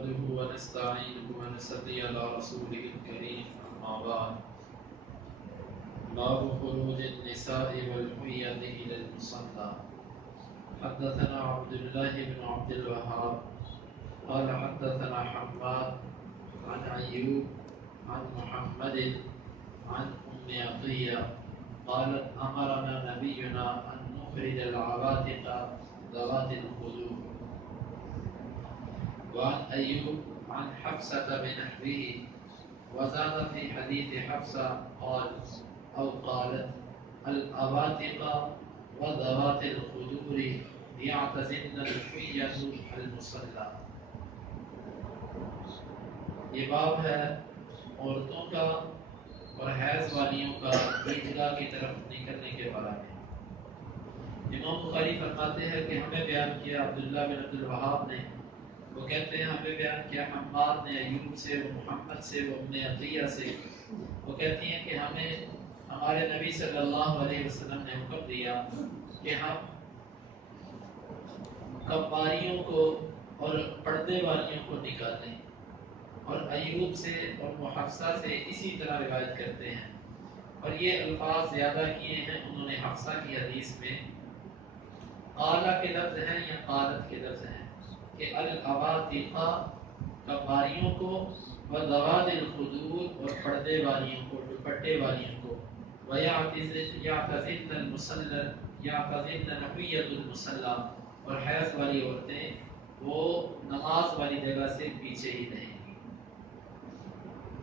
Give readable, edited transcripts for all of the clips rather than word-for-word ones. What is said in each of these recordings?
نحمده ونستعينه ونصلي على رسوله الكريم أما بعد. باب خروج النساء والحيض إلى المصلى. حدثنا عبد الله بن عبد الوهاب قال حدثنا حماد عن أيوب عن محمد عن أم عطية قالت أمرنا نبينا أن نخرج العواتق ذوات الخدور. وعن أيوب عن حفصة بنحوه وزاد في حديث حفصة قال أو قالت العواتق وذوات الخدور يعتزلن الحية المصلى. یہ باب ہے عورتوں کا اور حیض والیوں کا عیدگاہ کی طرف نکلنے کے بارے میں۔ امام بخاری فرماتے ہیں کہ ہمیں بیان کیا عبداللہ بن عبد الوہاب نے، وہ کہتے ہیں ہمیں بیان کیا حماد نے ایوب سے، وہ محمد سے، وہ ام عطیہ سے، وہ کہتی ہیں کہ ہمیں ہمارے نبی صلی اللہ علیہ وسلم نے حکم دیا کہ ہم کفاریوں کو اور پردے والیوں کو نکالیں، اور ایوب سے اور حفصہ سے اسی طرح روایت کرتے ہیں، اور یہ الفاظ زیادہ کیے ہیں انہوں نے حفصہ کی حدیث میں۔ قالہ کے لفظ ہیں یا قالت کے لفظ ہیں کہ العواتق کفاریوں کو، وذوات الخدور اور پردے والیوں کو، دوپٹے والیوں کو، ويعتزلن المصلى يعتزلن نحویۃ المصلى، اور حیض والی عورتیں وہ نماز والی جگہ سے پیچھے ہی رہیں گی۔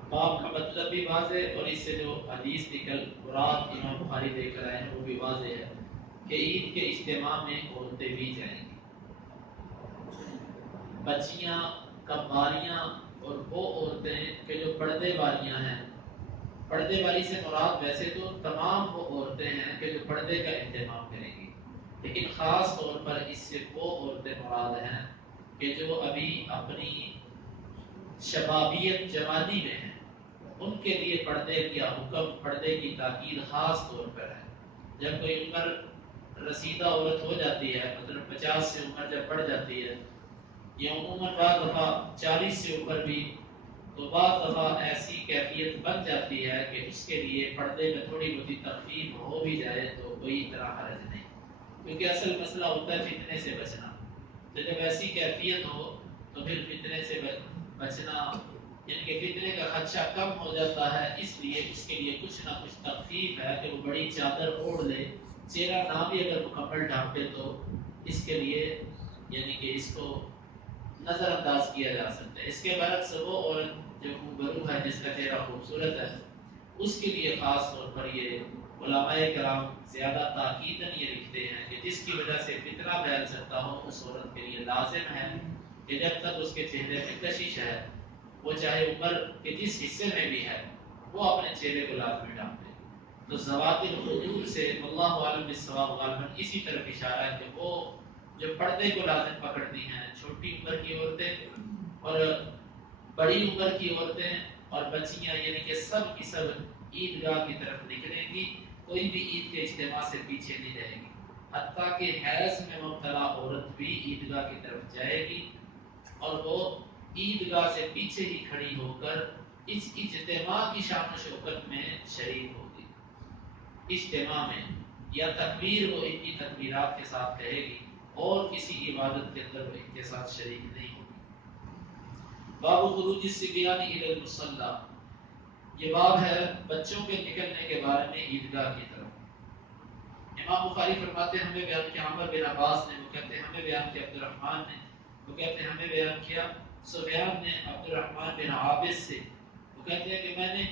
باب کا مطلب بھی واضح، اور اس سے جو حدیث نکل مراد امام بخاری لے کر آئے ہیں وہ بھی واضح ہے کہ عید کے اجتماع میں عورتیں بھی جائیں گی، بچیاں، کماریاں اور وہ عورتیں کہ جو پردے والیاں ہیں۔ پردے والی سے مراد ویسے تو تمام وہ عورتیں ہیں کہ جو پردے کا اہتمام کریں گی، لیکن خاص طور پر اس سے وہ عورتیں مراد ہیں کہ جو ابھی اپنی شبابیت جوانی میں ہیں، ان کے لیے پردے کا حکم، پردے کی تاکید خاص طور پر ہے۔ جب کوئی عمر رسیدہ عورت ہو جاتی ہے، مطلب 50 سے عمر جب بڑھ جاتی ہے، یا عموماً بعض دفعہ 40 سے اوپر بھی، تو بعض دفعہ ایسی کیفیت بن جاتی ہے کہ اس کے لیے پردے میں تھوڑی بہت تخفیف ہو بھی جائے تو کوئی طرح حرج نہیں، کیونکہ اصل مسئلہ ہوتا ہے فتنے سے بچنا۔ تو جب ایسی کیفیت ہو تو پھر فتنے سے بچنا، یعنی کہ فتنے کا خدشہ کم ہو جاتا ہے، اس لیے اس کے لیے کچھ نہ کچھ تخفیف ہے کہ وہ بڑی چادر اوڑھ لے، چہرہ نہ بھی اگر مکمل ڈھانپے تو اس کے لیے یعنی کہ اس کو نظر انداز کیا جا سکتا ہے۔ اس کے برعکس وہ عورت جو خوبرو ہے، جس کا چہرہ خوبصورت ہے، اس کے لیے خاص طور پر یہ علماء کرام زیادہ تاکیداً یہ لکھتے ہیں کہ جس کی وجہ سے فتنہ پھیل سکتا ہو، اس عورت کے لیے لازم ہے کہ جب تک اس کے چہرے میں کشش ہے، وہ چاہے عمر کے جس حصے میں بھی ہے، وہ اپنے چہرے کو لازمی ڈھانپے۔ تو ذوات الخدور سے اللہ عالم بالصواب غالباً اسی طرف اشارہ ہے کہ وہ جو پردے کو لازم پکڑتی ہیں، چھوٹی عمر کی عورتیں اور بڑی عمر کی عورتیں اور بچیاں، یعنی کہ سب کی سب عیدگاہ کی طرف نکلیں گی، کوئی بھی عید کے اجتماع سے پیچھے نہیں رہے گی، حتیٰ کہ حیض میں مبتلا عورت بھی عیدگاہ کی طرف جائے گی، اور وہ عیدگاہ سے پیچھے ہی کھڑی ہو کر اس اجتماع کی شان و شوکت میں شریک ہوگی۔ اجتماع میں یا تکبیر وہ ان کی تکبیرات کے ساتھ کہے گی، اور کسی عبادت کے اندر وہ ان کے ساتھ شریک نہیں ہوگی۔ باب خروج الصبیان الی المصلی، یہ باب ہے بچوں کے نکلنے کے بارے میں عیدگاہ کی طرف۔ امام بخاری فرماتے ہیں ہمیں بیان کیا عمر بن عباس نے، وہ کہتے ہیں ہمیں بیان کیا عبد الرحمن نے، وہ کہتے ہیں ہمیں بیان کیا سفیان نے عبد الرحمن بن عابس سے، وہ کہتے ہیں کہ میں نے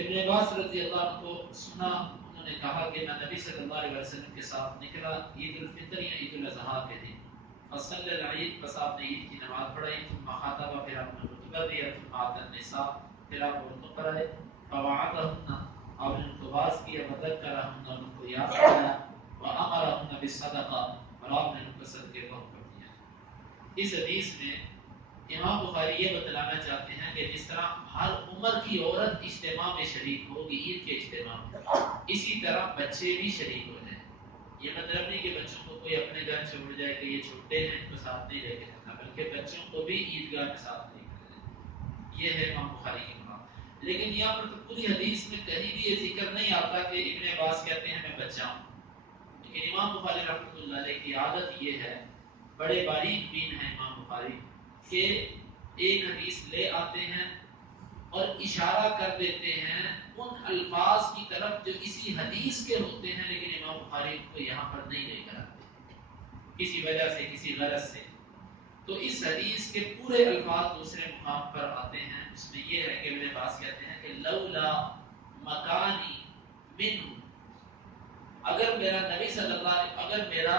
ابن عباس رضی اللہ عنہ کو سنا، انہوں نے کہا کہ میں نبی صلی اللہ علیہ وسلم کے ساتھ نکلا عید الفطر یا عید الاضحیٰ کے دن، فصلی العید، بس آپ نے عید کی نماز پڑھائی، ثم خطب، پھر آپ نے خطبہ دیا، ثم آتی النساء، پھر آپ عورتوں پر آئے، فوعظہن، آپ نے ان کو واعظ کیا، وذکرہن، ان کو یاد کرایا، وامرہن بالصدقہ، اور آپ نے ان کو صدقے کا حکم دیا۔ اس حدیث میں امام بخاری یہ بتلانا چاہتے ہیں کہ جس طرح ہر عمر کی عورت اجتماع میں شریک ہوگی، عید کے اجتماع میں، اسی طرح بچے بھی شریک ہو جائیں۔ یہ مطلب نہیں کہ بچوں کو کوئی اپنے گھر چھوڑ جائے کہ یہ چھوٹے ہیں ان کو ساتھ نہیں لے کے جانا، بلکہ بچوں کو بھی عیدگاہ میں ساتھ لے کر جائے، یہ ہے امام بخاری کی بات۔ لیکن یہاں پر تو پوری حدیث میں کہیں بھی یہ ذکر نہیں آتا کہ ابن عباس کہتے ہیں میں بچہ ہوں، لیکن امام بخاری رحمۃ اللہ علیہ کی عادت یہ ہے، بڑے باریک بین ہیں امام بخاری، کہ ایک حدیث لے آتے ہیں اور اشارہ کر دیتے ہیں ان الفاظ کی طرف جو اسی حدیث کے ہوتے ہیں، لیکن امام بخاری کو یہاں پر نہیں لے کر آتے کسی وجہ سے، کسی غرض سے۔ تو اس حدیث کے پورے الفاظ دوسرے مقام پر آتے ہیں، اس میں یہ ہے کہ ابن عباس کہتے ہیں کہ لولا مکانی منہ، اگر میرا نبی صلی اللہ علیہ، اگر میرا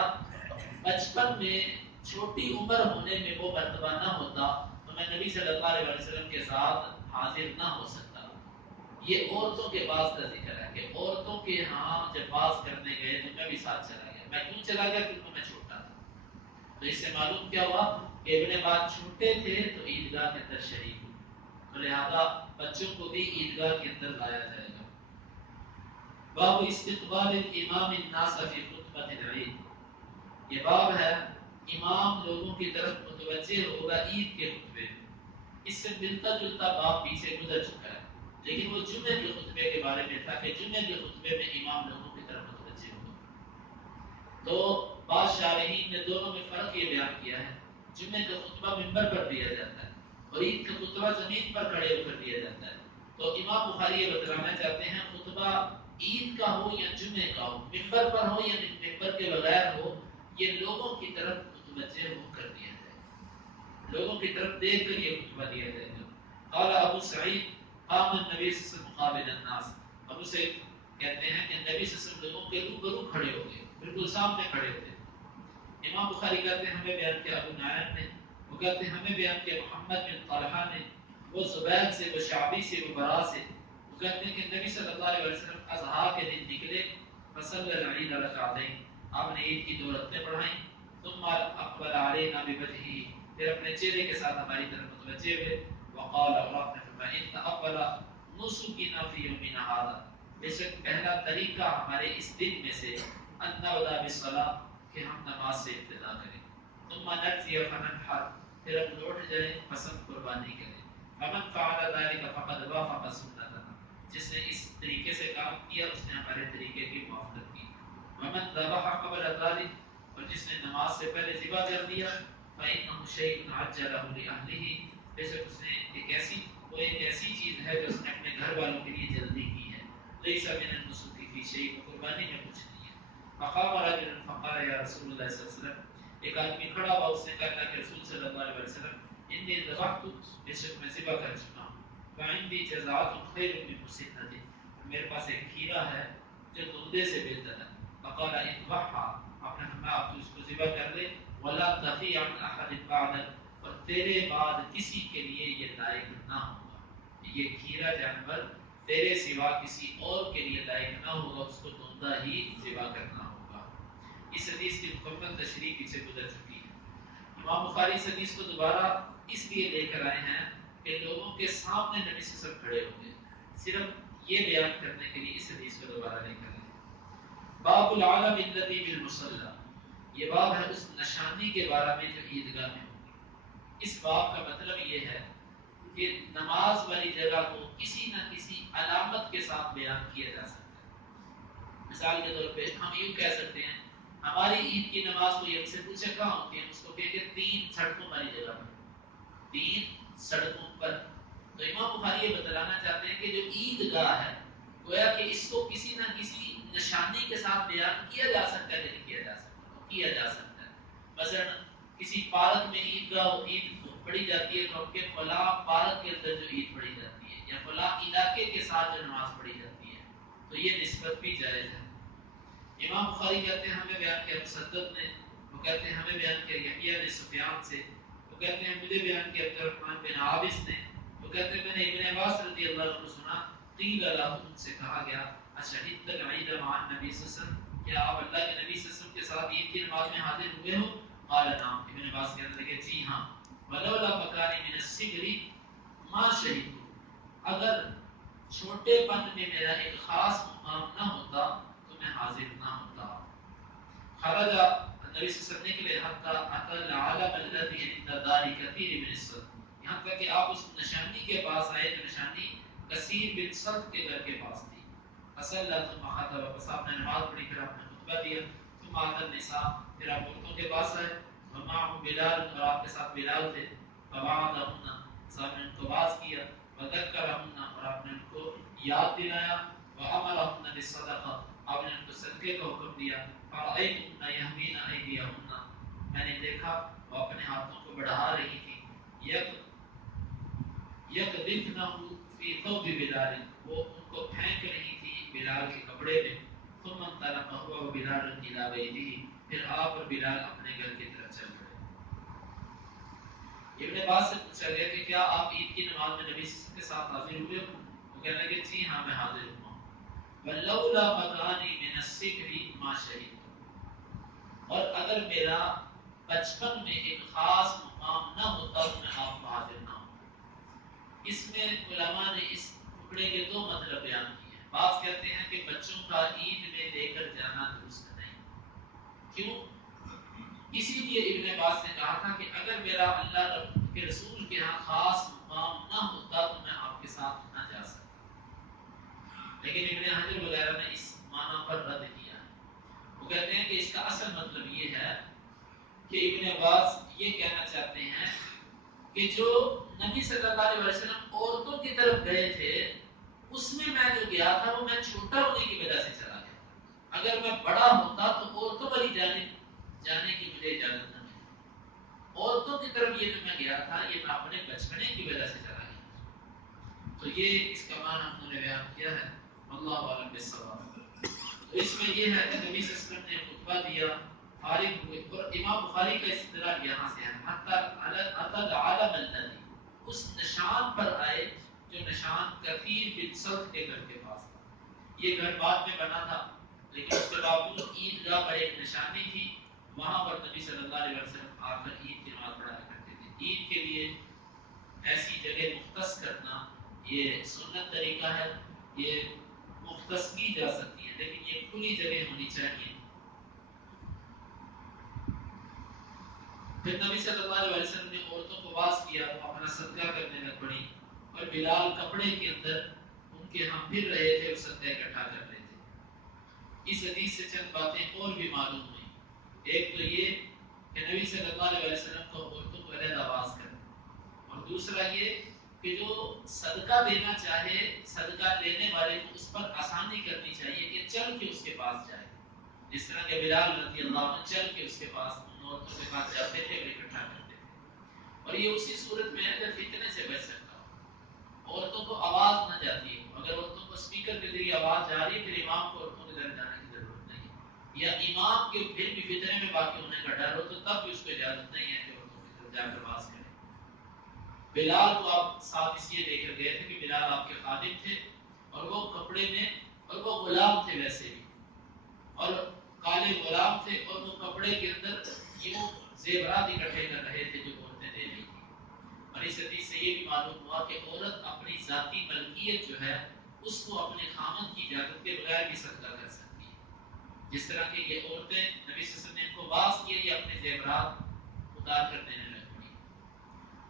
بچپن میں چھوٹی عمر ہونے میں وہ مرتبہ نہ ہوتا تو میں نبی صلی اللہ علیہ وسلم کے ساتھ حاضر نہ ہو سکتا۔ یہ عورتوں کے بعض کا ذکر ہے کہ عورتوں کے ہاں جب باز کرنے گئے تو میں بھی ساتھ چلا گیا۔ میں کیوں چلا گیا؟ کیونکہ میں چھوٹا تھا۔ تو اس سے معلوم کیا ہوا کہ ابن عباس چھوٹے تھے تو عیدگاہ کے اندر شریک ہوئے، تو لہذا بچوں کو بھی عیدگاہ کے اندر لایا جائے گا۔ باب استقبال الامام الناس فی خطبۃ العید، یہ باب ہے امام لوگوں کی طرف متوجہ ہوگا عید کے خطبے میں۔ اس سے ملتا جلتا باب پیچھے گزر چکا ہے، لیکن وہ جمعے کے خطبے کے بارے میں تھا کہ جمعے کے خطبے میں امام لوگوں کی طرف متوجہ ہوگا۔ تو بعض شارحین نے دونوں میں فرق یہ بیان کیا ہے، جمعے کا خطبہ منبر پر دیا جاتا ہے اور عید کا خطبہ زمین پر کھڑے ہو کر دیا جاتا ہے۔ تو امام بخاری یہ بتلانا چاہتے ہیں خطبہ عید کا ہو یا جمعے کا ہو، منبر پر ہو یا منبر کے بغیر ہو، یہ لوگوں کی طرف متوجہ ہو کر دیا جائے گا، لوگوں کی طرف دیکھ کر یہ خطبہ دیا جائے گا۔ قال ابو سعید قام النبی صلی اللہ علیہ وسلم مقابل الناس، ابو سعید کہتے ہیں کہ نبی صلی اللہ علیہ وسلم لوگوں کے روبرو کھڑے ہو گئے، بالکل سامنے کھڑے ہوتے۔ امام بخاری کہتے ہیں ہمیں بیان کیا ابو نعیم نے، وہ کہتے ہیں ہمیں بیان کیا محمد بن طلحہ نے، وہ زبیر سے، وہ شعبی سے، وہ برا سے، وہ کہتے ہیں کہ نبی صلی اللہ علیہ وسلم اضحیٰ کے دن نکلے، فصلی العید رکعتین، آپ نے عید کی 2 رکعتیں پڑھائیں، ثم اقبل علینا بوجہہ، پھر اپنے چہرے کے ساتھ ہماری طرف متوجہ ہوئے، وقال، اور آپ نے فرمایا ان اول نسکنا فی یومنا ھذا، بے شک پہلا طریقہ ہمارے اس دن میں سے ان نبدا بالصلاۃ، کہ ہم نماز سے ابتدا کریں، ثم نأتی فننحر، پھر ہم لوٹ جائیں پسند قربانی کریں، فمن فعل ذلك فقد وافق سنتنا، جس نے اس طریقے سے کام کیا اس نے ہمارے طریقے کی موافقت کی، ومن ذبح قبل ذلك، اور جس نے نماز سے پہلے ذبح کر دیا، فإنه شيء عجله لأهله، بے شک اس نے وہ ایک ایسی چیز ہے جو اس نے اپنے گھر والوں کے لیے جلدی کی ہے، ليس من النسك في شيء، قربانی میں کچھ نہیں ہے۔ فقام رجل فقال یا رسول اللہ صلی اللہ علیہ وسلم، ایک آدمی کھڑا ہوا، اس نے کہا کہ رسول صلی اللہ علیہ وسلم انی ذبحت، بے شک میں ذبح کر چکا ہوں، وعندی جزعۃ خیر من مسنۃ، میرے پاس ایک کھیرا ہے جو دودے سے بہتر ہے، فقال اذبحها، آپ نے فرمایا آپ اس کو ذبح کر لے، ولا تقی عن احد بعدک، اور تیرے بعد کسی کے لیے یہ لائق نہ ہوگا، یہ کھیرا جانور تیرے سوا کسی اور کے لیے لائق نہ ہوگا، اس کو دوندا ہی ذبح کرنا ہوگا۔ اس حدیث کی مکمل تشریح پیچھے گزر چکی ہے۔ امام بخاری اس حدیث کو دوبارہ اس لیے لے کر آئے ہیں کہ لوگوں کے سامنے نبی صلی اللہ علیہ وسلم کھڑے ہوں گے، صرف یہ بیان کرنے کے لیے اس حدیث کو دوبارہ لے کر آئے۔ باب العلم الذی بالمصلی، یہ باب ہے اس نشانی کے بارے میں جو عیدگاہ میں ہوگی۔ اس باب کا مطلب یہ ہے کہ نماز والی جگہ کو کسی نہ کسی علامت کے ساتھ بیان کیا جا سکتا ہے۔ مثال کے طور پہ ہم یوں کہہ سکتے ہیں ہماری عید کی نماز کوئی ہم سے پوچھے کہاں ہوتی ہے، اس کو کہیں گے 3 سڑکوں والی جگہ پر، 3 سڑکوں پر۔ تو امام بخاری یہ بتلانا چاہتے ہیں کہ جو عیدگاہ ہے گویا کہ اس کو کسی نہ کسی نشانی کے ساتھ بیان کیا جا سکتا ہے، نہیں کیا جا سکتا، کیا جا سکتا ہے۔ مثلا کسی پارک میں عید پڑھی جاتی ہے تو کہ فلاں پارک کے اندر جو عید پڑھی جاتی ہے یا فلاں علاقے کے ساتھ جو نماز پڑھی جاتی ہے، تو یہ نسبت بھی جائز ہے۔ امام بخاری کہتے ہیں ہمیں بیان کیا مسدد نے، وہ کہتے ہیں ہمیں بیان کیا یحییٰ بن سفیان سے، وہ کہتے ہیں مجھے بیان کیا عبد الرحمن بن عابس نے، وہ کہتے ہیں میں نے ابن عباس رضی اللہ عنہ سنا، قیل لہ، ان سے کہا گیا اشہدت العید مع النبی صلی اللہ علیہ وسلم، کیا آپ اللہ کے نبی صلی اللہ علیہ وسلم کے ساتھ عید کی نماز میں حاضر ہوئے ہو؟ قال نعم، ابن عباس کہتے ہیں کہ جی ہاں، ولولا مکانی من الصغر ما شہدت، اگر چھوٹے پن میں میرا ایک خاص مقام نہ ہوتا تو میں حاضر نہ ہوتا۔ خرج نبی صلی اللہ علیہ وسلم نکلے حتی اتی العالم الذی عند دار کثیر بن الصلت، یہاں تک کہ آپ اس نشانی کے پاس آئے جو نشانی کثیر بن صلت کے گھر کے پاس تھی. فصلی ثم خطب، بس آپ نے نماز پڑھی پھر آپ نے خطبہ دیا. ثم اتى النساء، پھر آپ عورتوں کے پاس آئے. ومعه بلال، اور آپ کے ساتھ بلال تھے. فوعظهن، صاحب نے ان کو واعظ کیا. وذکرهن، اور آپ نے ان کو یاد دلایا. وامرهن بالصدقہ، آپ نے ان کو صدقے کا حکم دیا. فرأيتهن يهمين أيديهن، میں نے دیکھا وہ اپنے ہاتھوں کو بڑھا رہی تھی. یقذفنہ فی ثوب بلال، وہ ان کو پھینک رہی تھی بلال کے کپڑے میں. ثم انطلق هو وبلال إلى بيته، پھر آپ اور بلال اپنے گھر کی طرف چل پڑے. ابن عباس سے پوچھا گیا کہ کیا آپ عید کی نماز میں نبی صلی اللہ علیہ وسلم کے ساتھ حاضر ہوئے ہو؟ وہ کہنے لگے جی ہاں میں حاضر ہوا ہوں. ولولا مکانی من السکر ما شہید، اور اگر میرا بچپن میں ایک خاص مقام نہ ہوتا تو میں آپ کو حاضر نہ ہوں. اس میں علماء نے اس ٹکڑے کے دو مطلب بیان کیے ہیں. بعض کہتے ہیں کہ بچوں کا عید میں لے کر جانا درست نہیں. کیوں؟ اسی لیے ابن عباس نے کہا تھا کہ اگر میرا اللہ رب کے رسول کے ہاں خاص مقام نہ ہوتا تو میں آپ کے ساتھ نہ جا سکتا. لیکن ابن حجر وغیرہ نے اس معنی پر رد کیا ہے. وہ کہتے ہیں کہ اس کا اصل مطلب یہ ہے کہ ابن عباس یہ کہنا چاہتے ہیں کہ جو نبی صلی اللہ علیہ وسلم عورتوں کی طرف گئے تھے اس میں جو گیا تھا وہ میں چھوٹا ہونے کی وجہ سے چلا گیا. اگر میں بڑا ہوتا تو عورتوں والی جانب جانے کی مجھے اجازت نہ ملی. عورتوں کی طرف یہ جو میں گیا تھا یہ میں اپنے بچپنے کی وجہ سے چلا گیا. تو یہ اس کا معنی ہم نے بیان کیا ہے. اللہ عالم بالصواب. تو اس میں یہ ہے کہ نبی صلی اللہ علیہ وسلم نے خطبہ دیا، فارغ ہوئے. اور امام بخاری کا استدلال یہاں سے ہے حتی العالم الذی، اس نشان پر آئے جو نشان کثیر بن صلت کے گھر کے پاس تھا. یہ گھر بعد میں بنا تھا لیکن اس کے باوجود عیدگاہ پر ایک نشانی تھی. وہاں پر نبی صلی اللہ علیہ وسلم آ کر عید کی نماز پڑھایا کرتے تھے. عید کے لیے ایسی جگہ مختص کرنا یہ سنت طریقہ ہے. یہ مختص کی جا سکتی ہے لیکن یہ کھلی جگہ ہونی چاہیے. پھر نبی صلی اللہ علیہ وسلم نے عورتوں کو واعظ کیا، وہ اپنا صدقہ کرنے لگ پڑی. اور بلال کپڑے کے اندر ان کے ہاں پھر رہے تھے اور صدقہ اکٹھا کر رہے تھے. اس حدیث سے چند باتیں اور بھی معلوم ہوئی. ایک تو یہ کہ نبی صلی اللہ علیہ وسلم کو عورتوں کو علیحدہ آواز کرنا، اور دوسرا یہ کہ جو صدقہ دینا چاہے صدقہ لینے والے کو اس پر آسانی کرنی چاہیے کہ چل کے اس کے پاس جائے. جس طرح کہ بلال رضی اللہ عنہ چل کے اس کے پاس ان عورتوں کے پاس جاتے تھے اور اکٹھا کرتے تھے. اور یہ اسی صورت میں ہے جب فتنے سے بچ سکتا ہو، عورتوں کو آواز نہ جاتی ہو. اگر عورتوں کو اسپیکر کے ذریعے آواز جا رہی ہے پھر امام کو عورتوں کے گھر جانے کی ضرورت نہیں ہے. یا امام کے پھر بھی فتنے میں باقی ہونے کا ڈر ہو تو تب بھی اس کو اجازت نہیں ہے کہ عورتوں کی طرف جا کر آواز کرے. بلال کو آپ ساتھ اس لیے لے کر گئے تھے کہ بلال آپ کے خادم تھے اور وہ کپڑے میں، اور وہ غلام تھے ویسے بھی، اور کالے غلام تھے اور وہ کپڑے کے اندر یوں زیورات اکٹھے کر رہے تھے جو عورتیں دے رہی تھی. اور اس حدیث سے یہ بھی معلوم ہوا کہ عورت اپنی ذاتی ملکیت جو ہے اس کو اپنے خامن کی اجازت کے بغیر بھی صدقہ کر سکتی ہے. جس طرح کہ یہ عورتیں نبی صلی اللہ علیہ وسلم نے ان کو واعظ کیا، یہ اپنے زیورات اتار کر دینے لگ پڑی.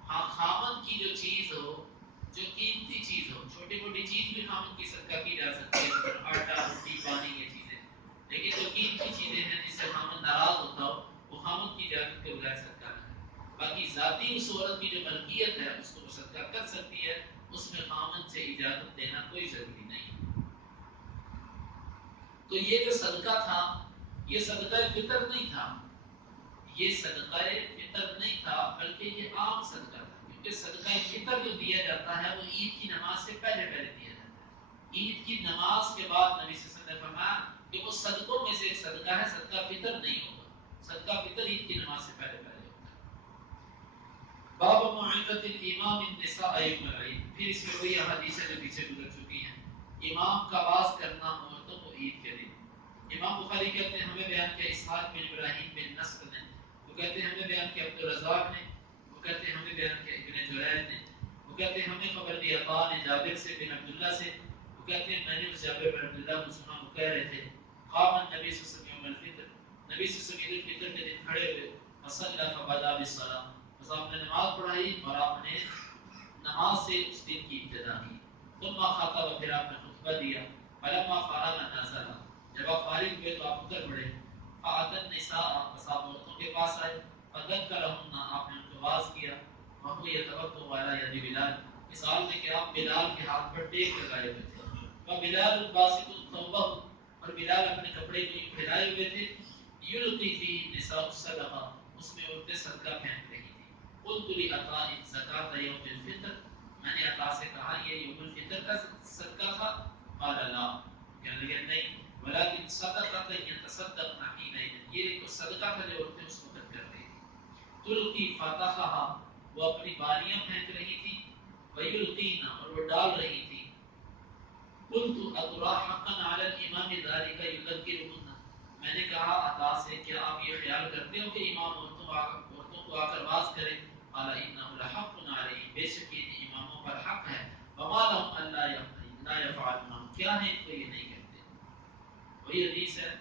ہاں خامن کی جو چیز ہو، جو قیمتی چیز ہو، چھوٹی موٹی چیز بھی خامن کی صدقہ کی جا سکتی ہے، آٹا روٹی پانی یہ چیزیں. لیکن جو قیمتی چیزیں ہیں جس سے خامن ناراض ہوتا ہو وہ خامن کی اجازت کے بغیر صدقہ نہ کرے. باقی ذاتی اس عورت کی جو ملکیت ہے اس کو وہ صدقہ کر سکتی ہے، اس میں خامن سے اجازت دینا کوئی ضروری نہیں. تو یہ جو صدقہ تھا یہ صدقہ فطر نہیں تھا، یہ صدقہ فطر نہیں تھا بلکہ یہ عام صدقہ تھا. کیونکہ صدقہ فطر جو دیا جاتا ہے وہ عید کی نماز سے پہلے پہلے دیا جاتا ہے. عید کی نماز کے بعد نبی صلی اللہ علیہ وسلم نے فرمایا کہ وہ صدقوں میں سے ایک صدقہ ہے، صدقہ فطر نہیں ہوگا. صدقہ فطر عید کی نماز سے پہلے پہلے ہوتا ہے. باب معیقت الامام النساء یوم العید. پھر اس میں وہی احادیث جو پیچھے گزر چکی ہیں. امام کا واعظ کرنا عورتوں کو عید کے دن. امام بخاری کہتے ہیں ہمیں بیان کیا اسحاق بن ابراہیم بن نصر نے، وہ کہتے ہیں ہمیں بیان کیا عبدالرزاق نے، وہ کہتے ہیں ہمیں بیان کیا ابن جریج نے، وہ کہتے ہیں ہمیں خبر دی عطا نے جابر سے بن عبداللہ سے، وہ کہتے ہیں میں نے اس جابر بن عبداللہ کو سنا وہ کہہ رہے تھے قام النبی صلی اللہ علیہ وسلم یوم الفطر، نبی صلی اللہ علیہ وسلم عید الفطر کے دن کھڑے ہوئے فصلی فبدا بالصلاۃ، بس آپ نے نماز پڑھائی اور آپ نے نماز سے اس دن کی ابتدا کی. ثم خطب، پھر آپ نے خطبہ دیا. فلما فارغ نزل، جب آپ فارغ ہوئے تو آپ اتر پڑے. فاتى النساء، بس آپ عورتوں کے پاس آئے. فذكرهن، آپ نے ان کو واعظ کیا. وهو يتوضا على يد بلال، اس حال میں کہ آپ بلال کے ہاتھ پر ٹیک لگائے ہوئے تھے. وبلال باسط ثوبه، اور بلال اپنے کپڑے کو پھیلائے ہوئے تھے. یلقي فيه النساء الصدقہ، اس میں عورتیں صدقہ پھینک رہی تھیں. قلت لعطاء زکاة يوم الفطر، میں نے عطا سے کہا یہ یوم الفطر کا صدقہ تھا؟ قال لا، کہنے لگے نہیں، ولكن صدقة يتصدقن حينئذ، یہ ایک صدقہ تھا جو عورتیں اس وقت کر رہی تھیں. تلقي فتحها، وہ اپنی بالیاں پھینک رہی تھی. ويلقين، اور وہ ڈال رہی تھی. قلت اترى حقا على الامام ذلك يذكرهن، میں نے کہا عطا سے کیا آپ یہ خیال کرتے ہو کہ امام عورتوں کو آ کر واعظ کرے؟ قال انه لحق عليهم، بے شک یہ اماموں پر حق ہے. وما لهم الا يفعلون، کیا ہے ان کو یہ نہیں کرتے. وہی حدیث ہے،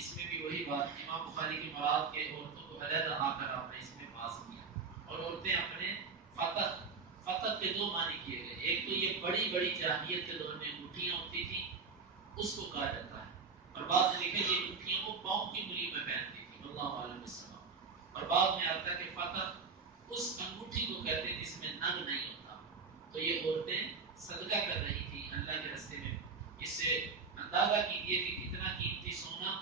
اس میں بھی وہی بات، امام بخاری کی مراد کے عورتوں کو علیحدہ آ کر آپ نے اس میں واعظ کیا. اور عورتیں اپنے فتح کے دو معنی کیے گئے. ایک تو یہ بڑی بڑی جاہلیت کے دور میں انگوٹھیاں ہوتی تھیں، اس کو کہا جاتا ہے. اور بعد میں لکھے یہ انگوٹھیاں وہ پاؤں کی انگلی میں پہنتی تھی، اللہ علیہ وسلم. اور بعد میں آتا ہے کہ فتح اس انگوٹھی کو کہتے ہیں جس میں نگ نہیں ہوتا. تو یہ عورتیں صدقہ کر رہی تھی اللہ کے راستے میں. اس سے اندازہ کیجیے کہ کتنا قیمتی سونا،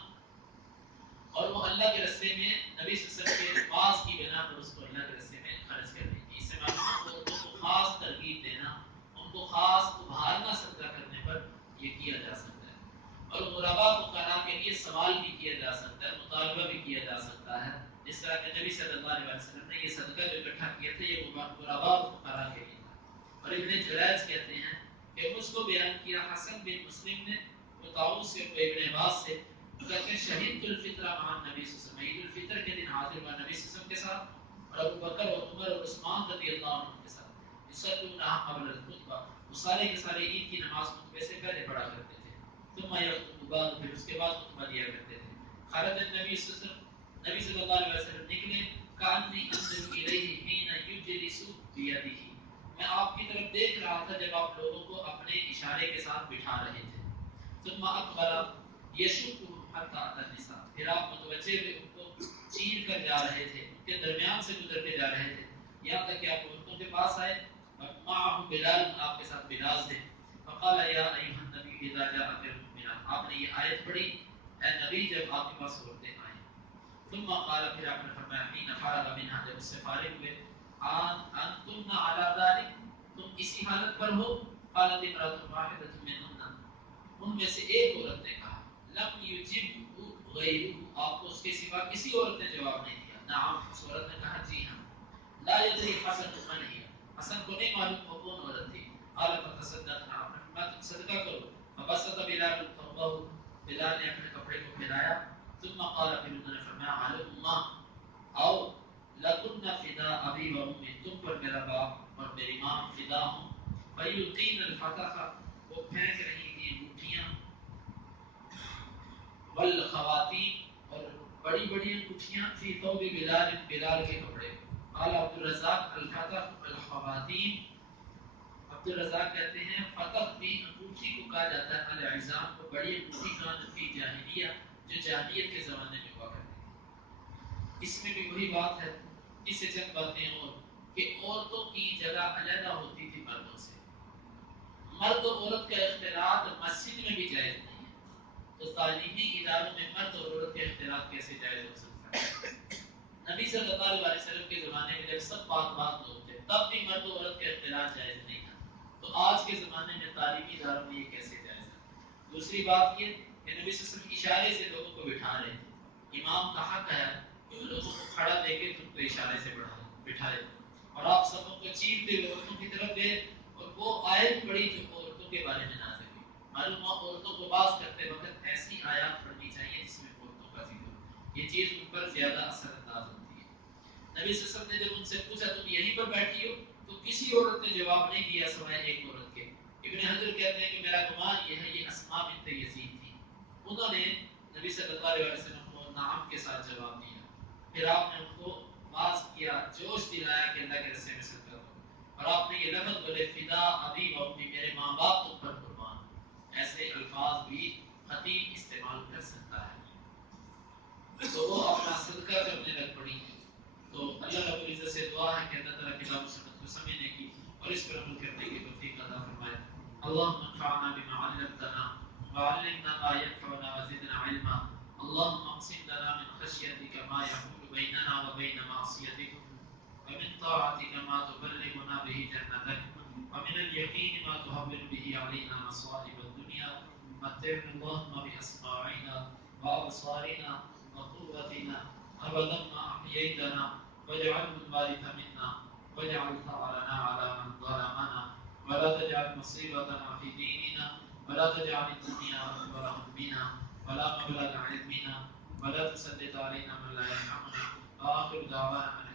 اور وہ اللہ کے راستے میں نبی صلی اللہ علیہ وسلم کے پاس کی بنا پر اس کو اللہ کے راستے میں خرچ کر رہی تھی. اس سے معلوم ہے عورتوں کو خاص ترغیب دینا، ان کو خاص ابھارنا صدقہ کرنے پر یہ کیا جا سکتا ہے. اور غرباء فقراء کے لیے سوال بھی کیا جا سکتا ہے، مطالبہ بھی کیا جا سکتا ہے. جس طرح کہ نبی صلی اللہ علیہ وسلم نے یہ صدقہ جو اکٹھا کیا تھا یہ غرباء فقراء کے لیے تھا. اور ابن جریج کہتے ہیں کہ اس کو بیان کیا حسن بن مسلم نے، وہ طاؤس سے، ابن عباس سے، کہتے ہیں شہید الفطر مع نبی صلی اللہ علیہ وسلم، عید الفطر کے دن حاضر ہوا نبی صلی اللہ علیہ وسلم کے ساتھ، اور ابو بکر اور عمر اور عثمان رضی اللہ عنہ کے ساتھ. یصلون قبل الخطبہ، وہ سارے کے سارے عید کی نماز خطبے سے پہلے پڑھا کرتے تھے. ثم يخطب بعد، پھر اس کے بعد خطبہ دیا کرتے تھے. خرج النبی صلی اللہ علیہ وسلم، نبی صلی اللہ علیہ وسلم نکلے. کانی انظر الیہ حین یجلس بیدہ، میں آپ کی طرف دیکھ رہا تھا جب آپ لوگوں کو اپنے اشارے کے ساتھ بٹھا رہے تھے. ثم اقبل یشق حتی اتى النساء، پھر آپ متوجہ ہوئے ان کو چیر کر جا رہے تھے، ان کے درمیان سے گزر کے جا رہے تھے، یہاں تک کہ آپ عورتوں کے پاس آئے. معه بلال، آپ کے ساتھ بلال تھے. فقال یا ایھا النبی اذا جاءک المؤمنات، آپ نے یہ آیت پڑھی اے نبی جب آپ کے پاس عورتیں آئیں. ثم قال، پھر آپ نے فرمایا حين فرغ منها، جب اس سے فارغ ہوئے، انتم على ذلك، تم اسی حالت پر ہو؟ قالت امرأة واحدة منهن، ان میں سے ایک عورت نے کہا، لم یجب غیرہ، آپ کو اس کے سوا کسی عورت نے جواب نہیں دیا. نعم، اس عورت نے کہا جی ہاں. لا یدری حسن من ہی، حسن کو نہیں معلوم وہ کون عورت تھی. قال فتصدقنا، آپ نے فرمایا تم صدقہ کرو. فبسط بلال ثوبه، بلال نے اپنے کپڑے کو پھیلایا. ثم قال، پھر انہوں نے فرمایا علما، او لکن فدا ابی و امی، تم پر میرا باپ اور میری ماں فدا ہوں. فیلقین الفتح، وہ پھینک رہی تھی انگوٹھیاں. والخواتیم، اور بڑی بڑی انگوٹھیاں. فی ثوب بلال، بلال کے کپڑے. قال عبد الرزاق الفتح الخواتیم، عبد الرزاق کہتے ہیں فتح بھی انگوٹھی کو کہا جاتا ہے، العظام کو، بڑی انگوٹھی کا فی جاہلیہ، جو جاہلیت کے زمانے میں ہوا کرتی تھی. اس میں بھی وہی بات ہے، اس سے چند باتیں اور کہ عورتوں کی جگہ علیحدہ ہوتی تھی مردوں سے. مرد و عورت کا اختلاط مسجد میں بھی جائز نہیں ہے، تو تعلیمی اداروں میں مرد اور عورت کا اختلاط کیسے جائز ہو سکتا ہے؟ نبی صلی اللہ علیہ وسلم کے زمانے میں جب سب پاک لوگ تھے تب بھی مرد و عورت کا اختلاط جائز نہیں تھا، تو آج کے زمانے میں تعلیمی اداروں میں یہ کیسے جائز ہے؟ دوسری بات یہ کہ نبی صلی اللہ علیہ وسلم اشارے سے لوگوں کو بٹھا رہے تھے. امام کا حق ہے کہ وہ لوگوں کو کھڑا دے کے تم کو اشارے سے بٹھائے، اور آپ سبوں کو چیرتے ہوئے عورتوں کی طرف گئے. اور وہ آیت پڑھی جو عورتوں کے بارے میں نازل ہوئی. معلوم ہوا عورتوں کو باز کرتے وقت ایسی آیات پڑھنی چاہیے جس میں عورتوں کا ذکر ہو، یہ چیز ان پر زیادہ اثر انداز ہوتی ہے. نبی صلی اللہ علیہ وسلم نے جب ان سے پوچھا تم یہیں پر بیٹھی ہو، تو کسی عورت نے جواب نہیں دیا سوائے ایک عورت کے. ابن حجر کہتے ہیں کہ میرا گمان یہ ہے یہ اسماء بنت یزید تھی. انہوں نے نبی صلی اللہ علیہ وسلم کو نعم کے ساتھ جواب دیا. پھر آپ نے ان کو باز کیا، جوش دلایا کہ اللہ کے راستے میں صدقہ کرو، اور آپ نے یہ لفظ بولے فدا ابی و امی، میرے ماں باپ تم پر قربان. ایسے الفاظ بھی خطیب استعمال کر سکتا ہے. تو وہ اپنا صدقہ کرنے لگ پڑی. تو اللہ رب العزت سے دعا ہے کہ اللہ تعالیٰ کتاب و سنت کو سمجھنے کی اور اس پر عمل کرنے کی توفیق عطا فرمائے. اللهم انفعنا بما علمتنا وعلمنا ما ينفعنا وزدنا علما. اللهم اقسم لنا من خشيتك ما يحول بيننا وبين معصيتك، ومن طاعتك ما تبلغنا به جنتك، ومن اليقين ما تهون به علينا مصائب الدنيا. متعنا اللهم بأسماعنا وأبصارنا وقوتنا أبدا ما أحييتنا، واجعله الوارث منا، واجعل ثأرنا على من ظلمنا، ولا تجعل مصيبتنا في ديننا، ولا تجعل الدنيا أكبر همنا ولا مبلغ علمنا، ولا تسلط علينا من لا يرحمنا. وآخر دعوانا